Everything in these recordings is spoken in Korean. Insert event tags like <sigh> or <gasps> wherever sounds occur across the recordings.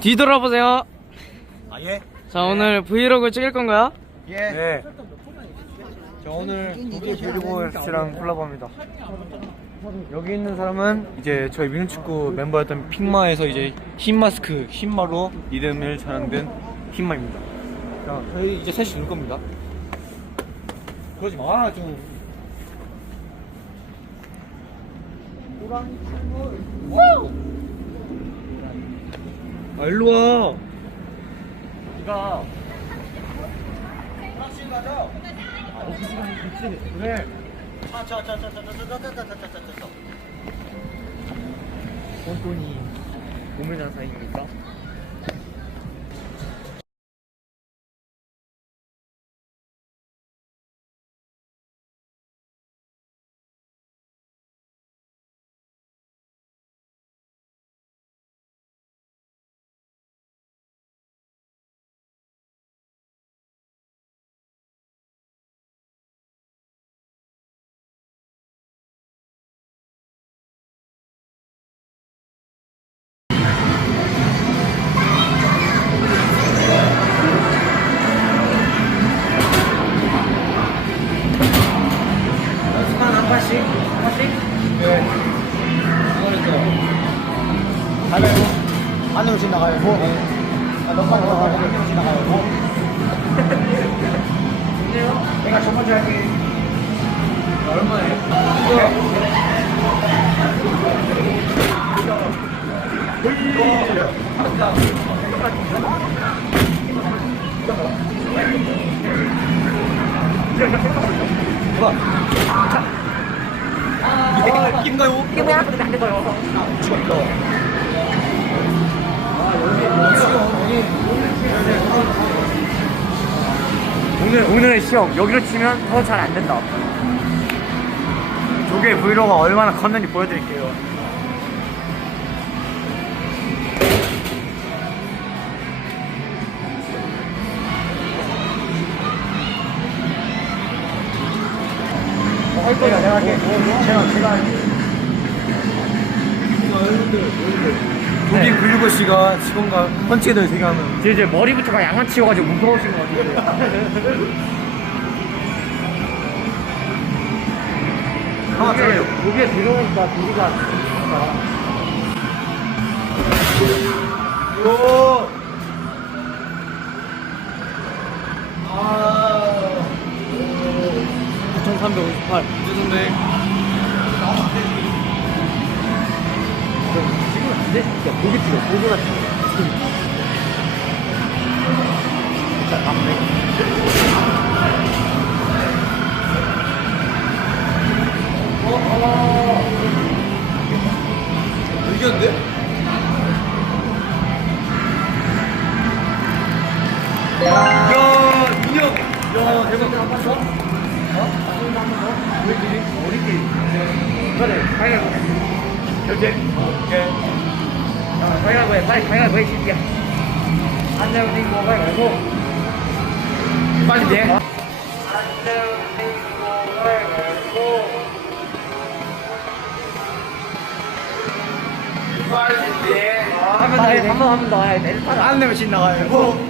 뒤돌아보세요. 아 예? 자, 오늘 브이로그 찍을 건가요? 예. 네. 저 오늘 독일 빌리보스랑 콜라보합니다. 여기 있는 사람은 이제 저희 민우축구 멤버였던 핑마에서 이제 흰 마스크, 흰마로 이름을 전환된 흰마입니다. 자, 저희 이제 셋이 놀 겁니다. 그러지 마, 좀. 아, 일로 와. 이가 그래. 본돈이 우물장 사이입니까? 안 내면 진 나가요. 뭐? 아, 너만 나가. 안 내면 진 나가요. 뭐? 내가 첫 번째 할게. 얼마에? 아, 끼인가요? 끼야 근데 안 돼요. 오늘 오늘의 시험 여기로 치면 더 잘 안 된다. 조개 브이로그가 얼마나 컸는지 보여드릴게요. 할 거야, 내가 할게. 제가, 할게. 독일 글루거 씨가 지금과 펀치들 되게 하면 이제, 이제 머리부터가 양아치여가지고 무서우신 것 같아요. 하나 잘해요. 여기에 들어오니까 우리가 오! 아. 9,358. 죄송해. 지금 안 돼? 고기 찍어, 고기 같은 거. 자, 안돼. 이겼는데? 한번 더 해, 한번 한번 더 해. 내일 타자. 안 내면 진 나가요. 뭐?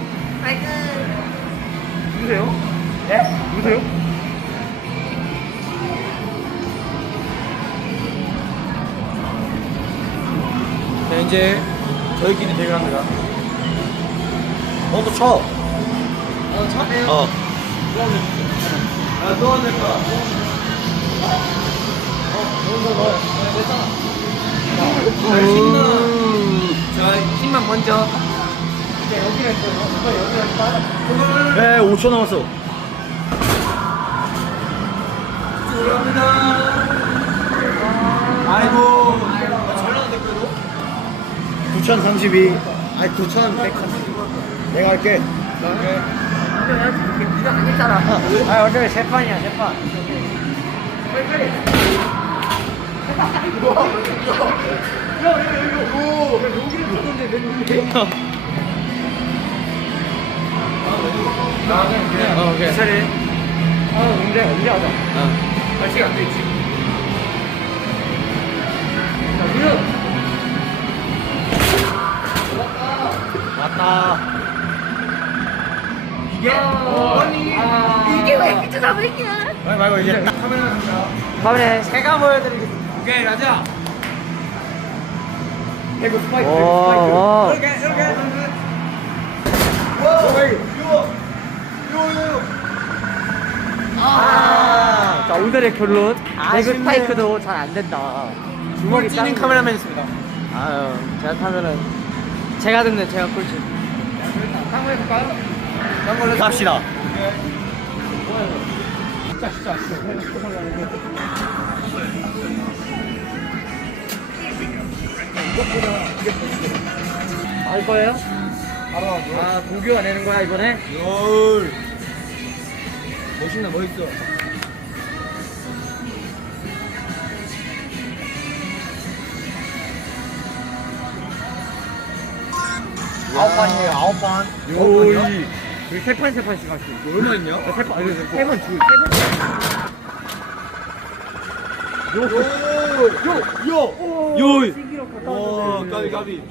누구세요? 네? 누구세요? 자, 이제 저희끼리 대결합니다. 먼저 쳐. 어, 쳐? 어. 야, 너 가낼 거야. 자, 힘만 먼저. 네, 5초 남았어. 아이고. 잘 나왔는데, 그래도? 9,032. 아니, 9,132. 내가 할게. 네가 안 했잖아. 아, 어차피 세 판이야, 세 판. 빨리, 빨리. 어, 오케이. 차례. 아, 언제, 언제 하자. 어. 아직 안 되지. 자, 민우. 됐다. 이게 아니 이게 왜 이렇게 잡으냐? 아니 말고 이제 딱 카메라. 다음에 제가 보여드리겠습니다. 오케이 가자. 대구 스파이크. 오. 이렇게 이렇게. 와, 요, 요, 요. 아. 자 오늘의 결론. 아쉽네요. 스파이크도 잘 안 된다. 주먹이 찌는 짱. 카메라맨 있습니다. 아유, 제가 타면은 제가 듣는 제가 꿀팁. 한번 해볼까요? 딴 걸로 갑시다. 할 거예요? 바로 하고. 아 도규가 내는 거야 이번에? 열. 멋있네, 멋있어. 아홉 판이에요, 아홉 판. 요이. 우리 세 판 세 판씩 할수 있어. 얼마 있냐? 세판 아니 세번 줄. 세번. 요, 요, 요, 요. 와, 까비, 까비.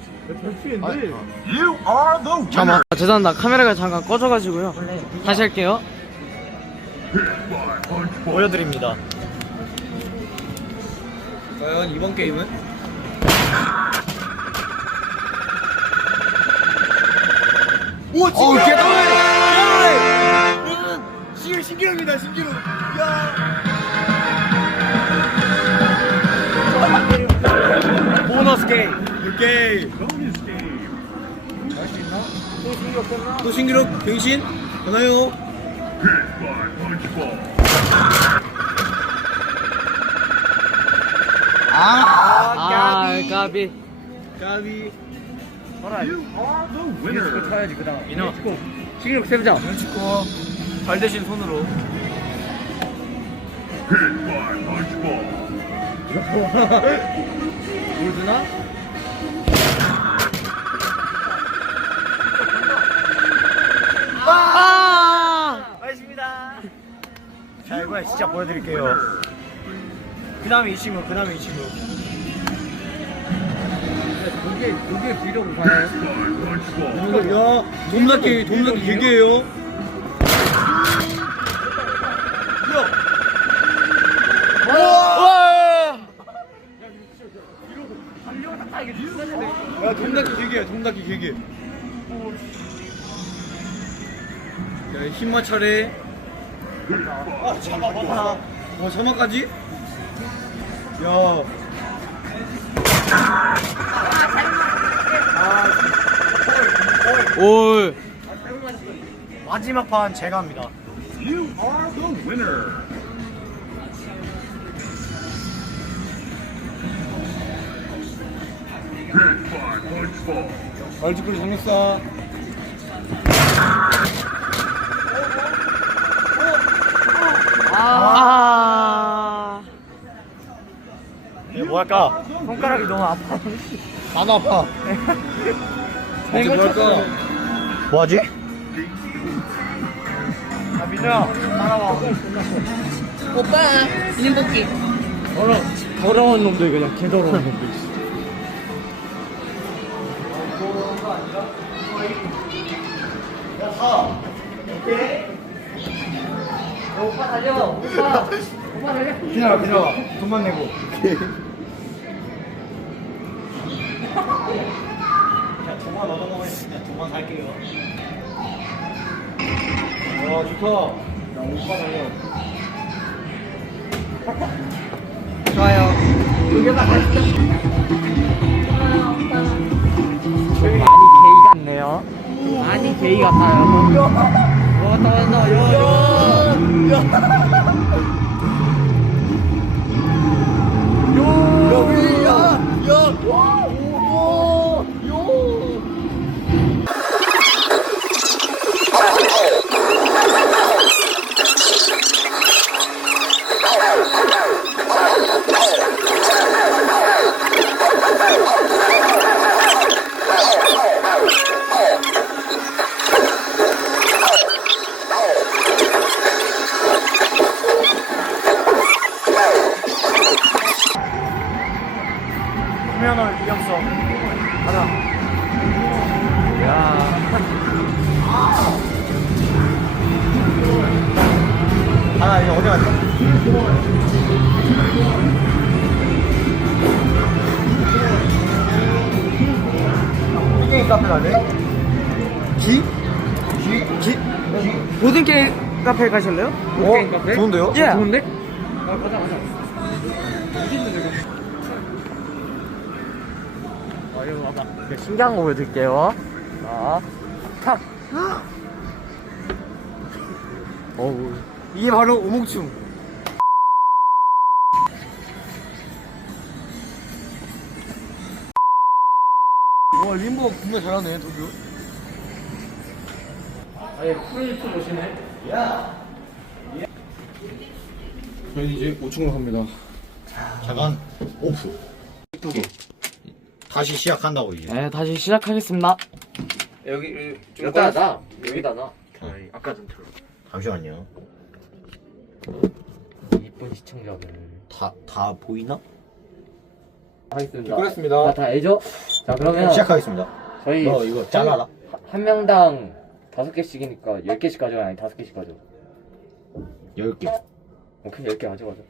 잠깐만. 아, 죄송합니다. 카메라가 잠깐 꺼져가지고요. 다시 할게요. 보여드립니다. 과연 이번 게임은? 오, 신기록! 신, 신기록입니다, 신기록. 야. 보너스 게임. 오케이. 또 신기록 갱신? 되나요? 아, 아, 까비. 까비. 뮤직을 쳐야지 그다음. 민호. 신기록 세보자. 연축고 잘 되신 손으로. <laughs> 울드나? 아! 알겠습니다. 자, 이번에 진짜 보여드릴게요. 그 다음에 이 친구, 그 다음에 이 친구. 여기에 여기에 브이로그 봐요. 야, 돔 낚기, 돔 낚기 개개예요. 자, 힘마 차례. 아, 차마 많아. 와, 차마까지? 야. 올. 마지막 판 제가 합니다. 얼죽꿀 생겼어. 아. 네, 뭐 할까? 손가락이 너무 아파. 나도 아파. 이제 뭐 할까? 뭐 하지? 아, 민우야, 따라와. 오빠 이름 뽑기 더러 더러운 놈들 그냥 개더러운 놈들. 기다려, 기다려. 돈만 내고. 자, 돈만 얻어먹으면 돈만 살게요. 와, 좋다. 야, 오빠 달려. 좋아요. 많이 게이 같네요. 많이 게이 같아요. 왔다 왔다 요 요. 김 카페 가실래요? 어? 카페? 좋은데요? 예. 좋은데? 아, 가자, 가자. 아, 이거 봐봐. 네, 신기한 거 보여드릴게요. 자, <gasps> 어우. 이게 바로 오목충. 와, 림보 분명 잘하네, 도쿄. 아예 프로젝트 보시네. 저희 이제 5층으로 갑니다. 잠깐 오프 다시 시작한다고 이제 네, 다시 시작하겠습니다. 여기, 좀 여기다 놔. 여기다 놔. 아까 전처럼. 잠시만요 이쁜 시청자들. 다, 다 보이나? 하겠습니다. 끝났습니다. 다, 다 알죠? 자, 그러면 시작하겠습니다 저희 너 이거 잘라라 한, 한 명당 다섯 개씩이니까 열 개씩 가져가 아니 다섯 개씩 가져. 10개 오케이 열개 가져가자.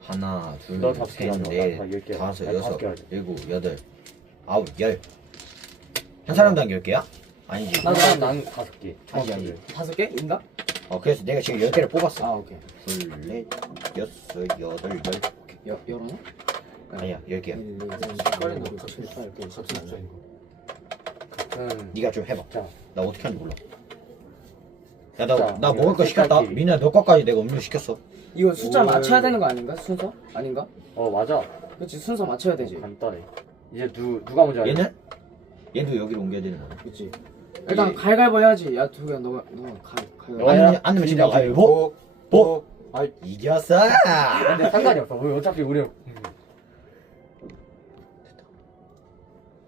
하나 너 다섯 개 가져가. 둘셋넷 나열 개. 다섯 나 다섯 여섯 개 가져. 일곱 여덟 아홉 열 한 사람당 10개야? 아니지 나는 난 다섯 개. 아니 아니 다섯 개? 인가? 어 그래서 내가 지금 10개를 뽑았어 아, 오케이. 둘 넷 여섯 여덟 열 여, 열하나? 아니야 10개야 음. 네가 좀 해봐 자. 나 어떻게 하는지 몰라 자, 야나 나 먹을 거 시켰다 색깔이. 민아 너 거까지 내가 음료 시켰어 이거 숫자 맞춰야 되는 거 아닌가? 순서? 아닌가? 어 맞아. 그렇지, 순서 맞춰야 되지. 간단해. 이제 누 누가 먼저 할래? 얘는? 얘도 여기로 옮겨야 되는 거야 그렇지. 일단 갈갈보 해야지. 야, 두야 너가 너가 갈 갈. 너가 안, 내면 진짜 가위보 보 아, 이겼어 근데 상관이 없어. 우리 어차피 우리. 음.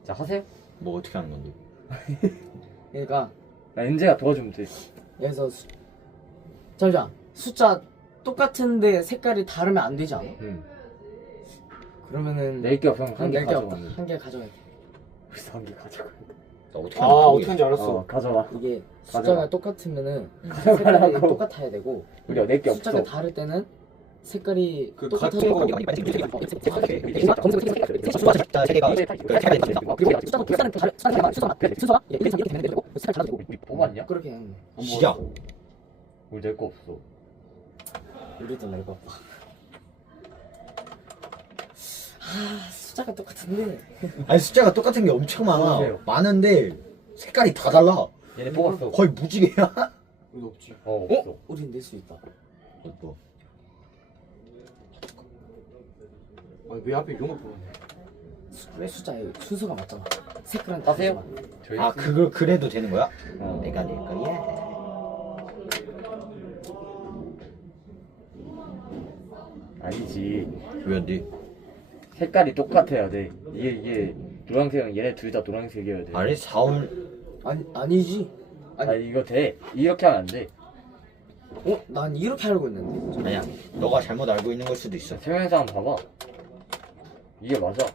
자 하세요. 뭐 어떻게 하는 건데 그러니까 나 엔제가 도와주면 돼. 여기서 수... 잠시만. 숫자 똑같은데 색깔이 다르면 안 되지 않아? 응. 그러면 낼게 없으면 한개 낼게 없다. 가져가. 한 개 가져가. 우리서 한개 가져가. 나 어떻게 아, 하는 어떻게 하는지 알았어. 어 가져와. 이게 가져가. 숫자가 똑같으면은 가져가라고. 색깔이 똑같아야 되고 우리가 낼게 없어. 숫자가 다를 때는 색깔이 그 똑같아도 같은 거 자, 세 개가 숫자도 숫자는 다르 숫자는 순서가 순서가 1, 2, 3 이렇게 되면 되고 색깔 달라도 되고 뽑았냐? 그렇게 하는 거. 시작 우리 낼거 없어. 우리도 내고 아 숫자가 똑같은데 아니 숫자가 똑같은 게 엄청 많아 보세요. 많은데 색깔이 다 달라 얘네 뽑았어. 거의 무지개야 이거 없지. 어 없어. 우린 낼 수 있다 뭐. 아, 왜 앞에 이런 걸 보네. 왜 숫자에 순서가 맞잖아 색깔은 따세요. 다르지만. 저희 아 그걸 그래도 되는 거야? 어. 내가 낼 거야 아니지. 왜안 돼? 색깔이 똑같아야 돼. 이게 이게 노란색은 얘네 둘 다 노란색이어야 돼. 아니 4월 아니 아니지 아니 이거 돼. 이렇게 하면 안 돼. 어? 난 이렇게 알고 있는데 아니야 너가 잘못 알고 있는 걸 수도 있어 한번 봐봐. 이게 맞아.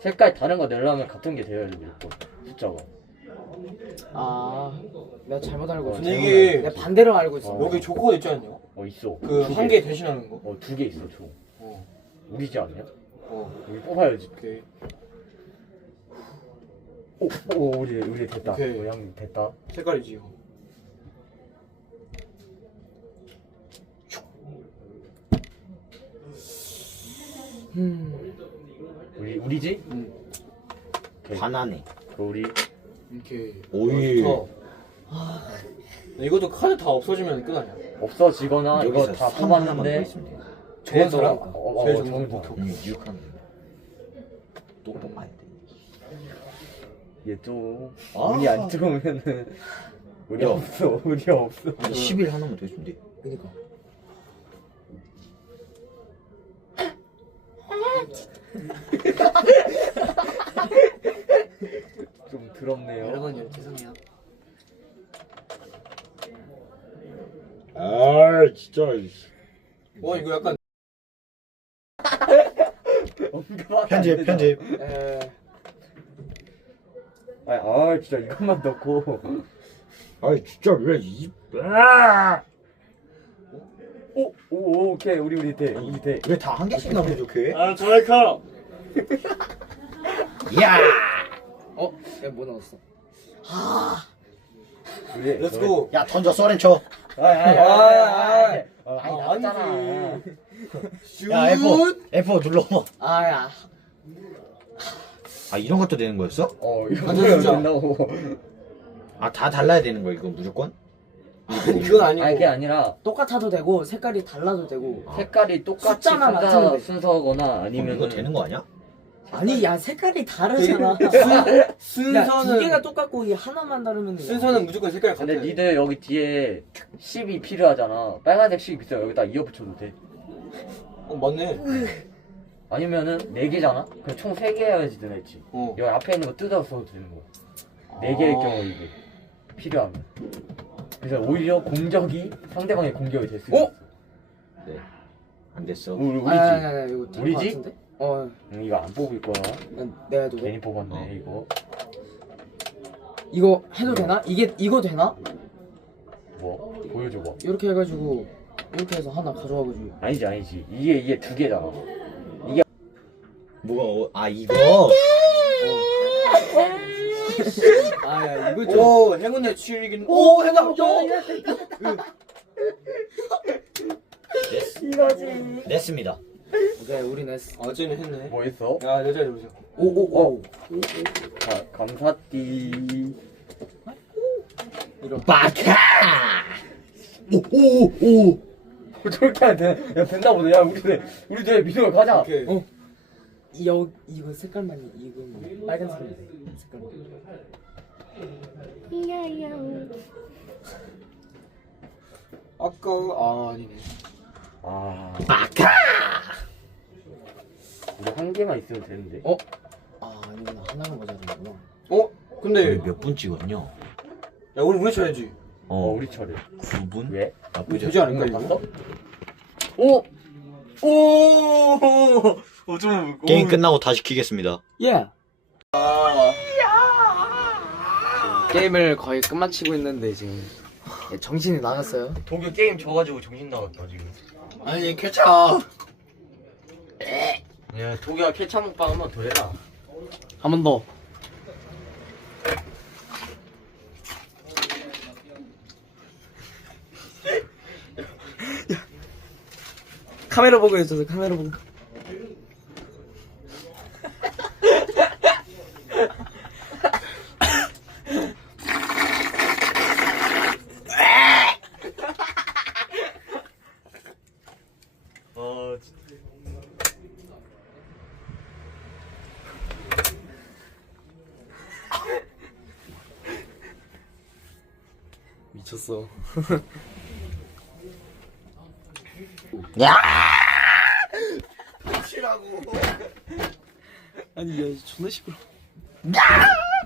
색깔 다른 거 내려면 같은 게 돼야 돼 무조건. 숫자가. 아 내가 잘못 알고 있어 근데 이게 내가 반대로 알고 있어 어. 여기 조커가 있지 않냐? 어 있어. 그한개 대신하는 거. 어 두 개 있어 총. 어. 우리지 않냐? 어. 우리 뽑아야지. 오케이. 오, 오 우리 우리 됐다. 오케이. 어, 양 됐다. 색깔이지 이거. 음 우리 우리지? 응. 오케이. 바나네 그 우리 이렇게. 오이 어, 좋다. 이것도 카드 다 없어지면 끝 아니야? 없어지거나 이거 여기서 다3 하나만 더 뽑았는데 있으면 돼 좋은 사람? 어, 어, 제일 어, 좋은. 사람. 응, 유익하면 또 뽑아야 돼 얘좀 아. 운이 안 좋으면은 <laughs> 우리 야. 없어 우리 없어 아니 10일 하나만 더돼 그니까 좀 더럽네요 여러분 죄송해요 아 진짜 와 이거 약간 <laughs> 편집. 편집 에 아, 아 진짜 이것만 넣고 아이 진짜 왜이 아! 오 오케이 우리 우리 돼 우리 돼왜다 한 개씩 나오면 좋게? 아 저리카. 야! 어? 내가 뭐 넣었어? 우리 렛츠고. 야 던져 쏘렌 쳐. 아 아 아 아니 나왔잖아 야 F4 F4 눌러. 아야 아 이런 것도 되는 거였어? 어 이거 완전 뭐야 진짜. 된다고 아 다 달라야 되는 거야 이거 무조건? 그건 아니고. 아니 그게 아니라 똑같아도 되고 색깔이 달라도 되고 색깔이 똑같이 숫자만 순서, 맞추면 돼. 순서거나 그럼 아니면 이거 되는 거 아니야? 아니 야 색깔이 다르잖아 순서는 야두 개가 똑같고 이 하나만 다르면 순서는 무조건 색깔이 같아. 근데 니들 여기 뒤에 10이 필요하잖아 빨간색 10이 비싸 여기다 이어 붙여도 돼 어 맞네. 아니면은 4개잖아? 그럼 총 3개 해야지 되나 했지 어. 여기 앞에 있는 거 뜯어서 써도 되는 거야 4개일 경우 이게 필요하면 그래서 오히려 공격이 상대방의 공격이 될 수 있어 어? 네. 안 됐어. 우리, 우리지? 아니 아니 아니 이거 된거 우리지? 같은데? 어 응, 이거 안 뽑을 거야 난 내가 해도 돼? 괜히 뽑았네 어. 이거 이거 해도 되나? 이게 이거 되나? 뭐? 보여줘봐 이렇게 해가지고 이렇게 해서 하나 가져와가지고 아니지 아니지 이게 이게 두 개잖아 뭐가 어, 아 이거? 아야 이거 좀 오 행운의 취일이긴. 오 해다. 냈습니다. 오케이 우리 냈어 어제는 했네. 뭐 했어? 야 여자 보세요. 오오오 가, 감사띠 바카! 오오오 저렇게 하면 돼. 야 된다 보네 야 우리 돼 우리 돼 민호가 가자 오케이. 어. 여 이거 색깔만 이거 빨간색이 돼 색깔만 아까 아 아니네. 아! 우리 한 개만 있으면 되는데 어? 아 아니구나 하나가 모자르는구나 어? 근데 우리 몇분 찍었냐? 야 우리 우리 쳐야지. 어 어 우리 차례 9분? 왜? 나쁘지 되지 않아. 않을까 이거? 봤어? 오! 오! <laughs> 어, 좀, 게임 끝나고 다시 키겠습니다. 예 게임을 거의 끝마치고 있는데 지금 예, 정신이 나갔어요 동규 게임 져가지고 정신 나갔다, 지금. 아니 캐쳐. 야, 동규가 케찹 먹방 한 번 더 해라. 한 번 더. <laughs> 카메라 보고 해줘서 카메라 보고. 미쳤어. 아니 야 존나 시끄러.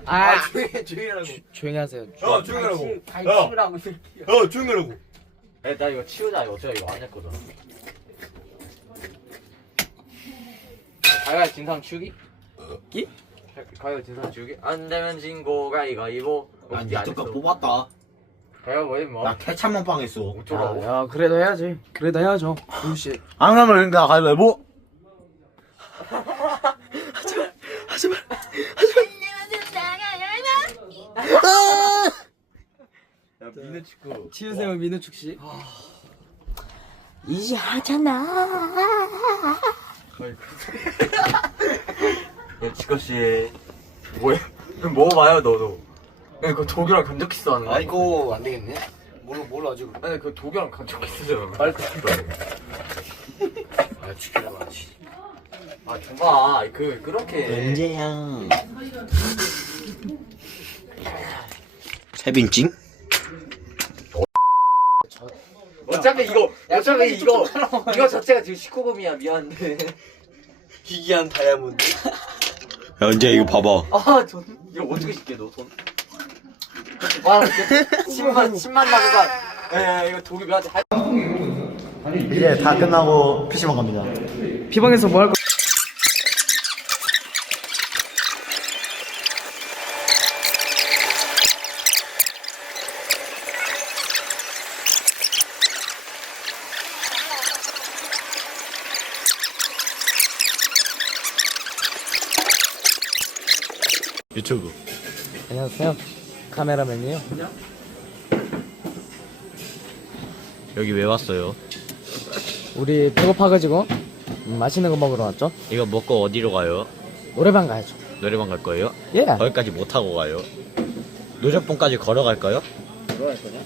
아, 조용히 조용히 하라고. 조용히 하세요. 야 조용히 하라고. 갈치라고, 새끼야. 야 조용히 하라고. 야, 나 이거 치우자, 이거. 어차피 이거 안 했거든. 가위가 진상 치우기? 끼? 가위가 진상 치우기? 안 되면 진고 가위가위보. 아니 니가 뽑았다. 가위가 뭐해, 뭐. 나 케찹만 빵했어. 어쩌라고? 야, 야 그래도 해야지. 그래도 해야죠. 동씨. 안 가면 나 가위바위보. 야, 민우 축구. 치우세요 민우축 씨. 이제 하잖아. 야, 지커씨. 뭐야? 먹어봐요, 너도. 야, 그거 독일랑 감정 키스 하는 거. 아 이거 안 되겠네. 뭘로 뭘로 아직. 아니, 그 독일랑 감정 키스잖아. 빨리 시키자. 아 죽이라고 하지. 아, 줘봐. 그, 그렇게. 언제야? 세빈찡? 어차피 이거, 어차피 이거, 이거 자체가 지금 19금이야. 미안한데. 희귀한 다이아몬드. 야 언제 이거 봐봐. 아, 돈. 이거 어떻게 시켜, 너 돈? 와, 침만, 침만 나고가. 예, 이거 독이 아, 몇한테 할. 이제 다 끝나고 PC방 갑니다. 비방에서 뭐 할 거? 유튜브. 안녕하세요. 카메라맨이에요. 여기 왜 왔어요? 우리 배고파가지고 음, 맛있는 거 먹으러 왔죠. 이거 먹고 어디로 가요? 노래방 가야죠. 노래방 갈 거예요? 예. 거기까지 못 타고 가요. 노적봉까지 걸어갈까요? 들어갈 거냐?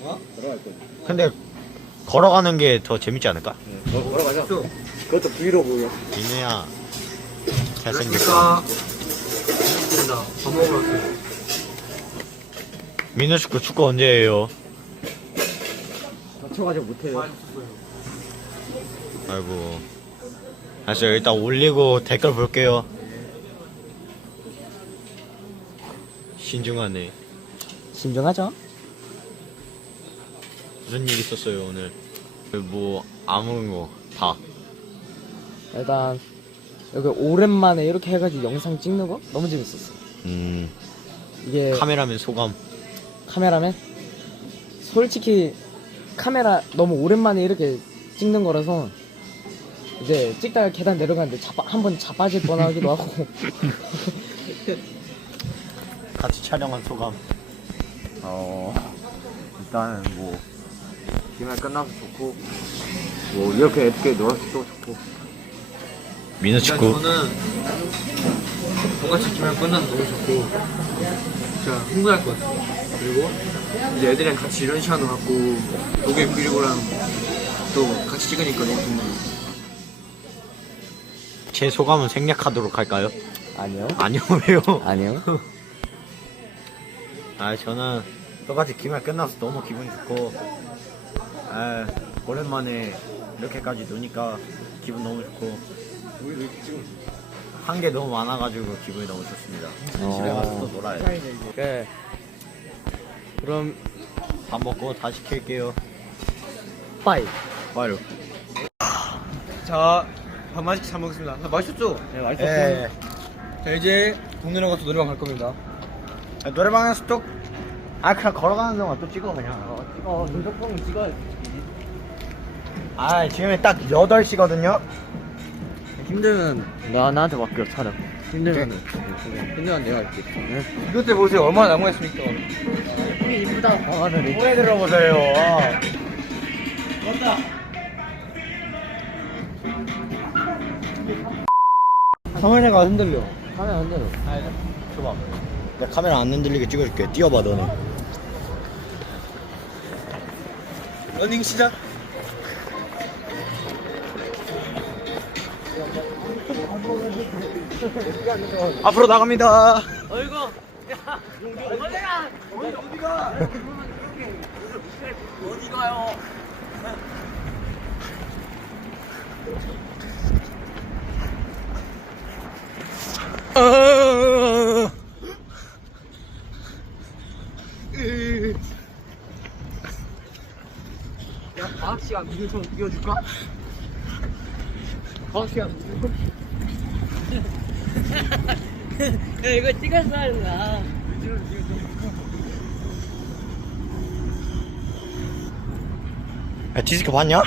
어? 들어갈 거냐? 근데 걸어가는 게 더 재밌지 않을까? 뭐 걸어가자. 그것도 브이로그야. 민우야 잘생겼어. 됐다. 밥 먹으러 왔어요. 민우 축구 축구 언제 해요? 다쳐가지고 못해요. 아이고. 알았어요. 일단 올리고 댓글 볼게요. 신중하네. 신중하죠. 무슨 일 있었어요 오늘? 뭐 아무 거 다. 일단 여기 오랜만에 이렇게 해가지고 영상 찍는 거 너무 재밌었어. 음 이게 카메라맨 소감. 카메라맨 솔직히 카메라 너무 오랜만에 이렇게 찍는 거라서 이제 찍다가 계단 내려가는데 자빠, 한번 자빠질 뻔하기도 하고 <laughs> 같이 촬영한 소감. 어 일단은 뭐 기말 끝나서 좋고 뭐 이렇게 예쁘게 놀아서 또 좋고 민우 일단 축구. 저는 똑같이 기면 끝나서 너무 좋고 진짜 흥분할 것 같아요. 그리고 이제 애들이랑 같이 이런 시간도 갖고 독일 브이로그랑 또 같이 찍으니까 너무 좋네요. 제 소감은 생략하도록 할까요? 아니요 아니요 <laughs> 왜요? 아니요 아 저는 똑같이 기말 끝나서 너무 기분 좋고 아 오랜만에 이렇게까지 노니까 기분 너무 좋고 한 게 너무 많아가지고 기분이 너무 좋습니다. 집에 가서 또 놀아야 돼. 네. 그럼 밥 먹고 다시 킬게요. 빠이 빨리. 자, 밥 맛있게 잘 먹겠습니다. 아, 맛있었죠? 네 맛있었고 예. 자, 이제 동네랑 가서 노래방 갈 겁니다. 노래방에서 또, 아, 그냥 걸어가는 동안 또 찍어, 그냥. 어 눈썹봉 찍어야지 아, 지금이 딱 8시거든요? 힘들면 나 나한테 맡겨 촬영 힘들면은 힘들면 내가 할게. 이것 때 보세요. 얼마나 양호했습니까? 이쁘다 아 네. 노래 들어보세요. 카메라가 흔들려. 카메라 흔들어 줘봐. 내 카메라 안 흔들리게 찍어줄게. 뛰어봐, 너는. 러닝 시작. <laughs> 앞으로 나갑니다. 과학 시간 미술 좀 뛰어줄까? 과학 시간 야, 이거 찍었어 하는 거야. 야, 디스크 봤냐?